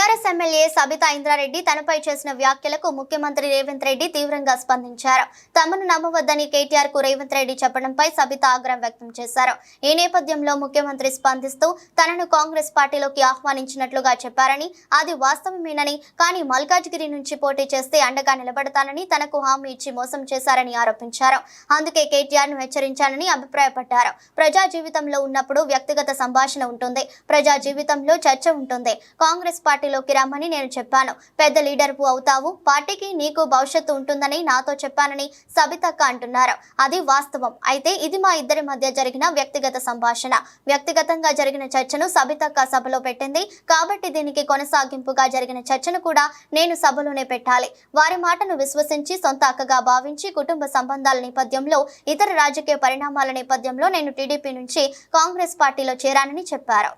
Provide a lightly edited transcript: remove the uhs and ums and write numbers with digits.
BRS MLA Sabitha Indra Reddy తనపై చేసిన వ్యాఖ్యలకు ముఖ్యమంత్రి రేవంత్ రెడ్డి తీవ్రంగా స్పందించారు. తమను నమ్మవద్దని కేటీఆర్ కు రేవంత్ రెడ్డి చెప్పడంపై సబితా ఆగ్రహం వ్యక్తం చేశారు. ఈ నేపథ్యంలో ముఖ్యమంత్రి స్పందిస్తూ తనను కాంగ్రెస్ పార్టీలోకి ఆహ్వానించినట్లుగా చెప్పారని, అది వాస్తవమేనని, కానీ మల్కాజ్గిరి నుంచి పోటీ చేస్తే అండగా నిలబడతానని తనకు హామీ ఇచ్చి మోసం చేశారని ఆరోపించారు. అందుకే కేటీఆర్ ను హెచ్చరించానని అభిప్రాయపడ్డారు. ప్రజా జీవితంలో ఉన్నప్పుడు వ్యక్తిగత సంభాషణ ఉంటుంది, ప్రజా జీవితంలో చర్చ ఉంటుంది. కాంగ్రెస్ పార్టీలోకి రమ్మని నేను చెప్పాను. పెద్ద లీడర్పు అవుతావు, పార్టీకి నీకు భవిష్యత్తు ఉంటుందని నాతో చెప్పానని సబితక్క అంటున్నారు. అది వాస్తవం. అయితే ఇది మా ఇద్దరి మధ్య జరిగిన వ్యక్తిగత సంభాషణ. వ్యక్తిగతంగా జరిగిన చర్చను సబితక్క సభలో పెట్టింది కాబట్టి దీనికి కొనసాగింపుగా జరిగిన చర్చను కూడా నేను సభలోనే పెట్టాలి. వారి మాటను విశ్వసించి సొంత అక్కగా భావించి కుటుంబ సంబంధాల నేపథ్యంలో, ఇతర రాజకీయ పరిణామాల నేపథ్యంలో నేను టీడీపీ నుంచి కాంగ్రెస్ పార్టీలో చేరానని చెప్పారు.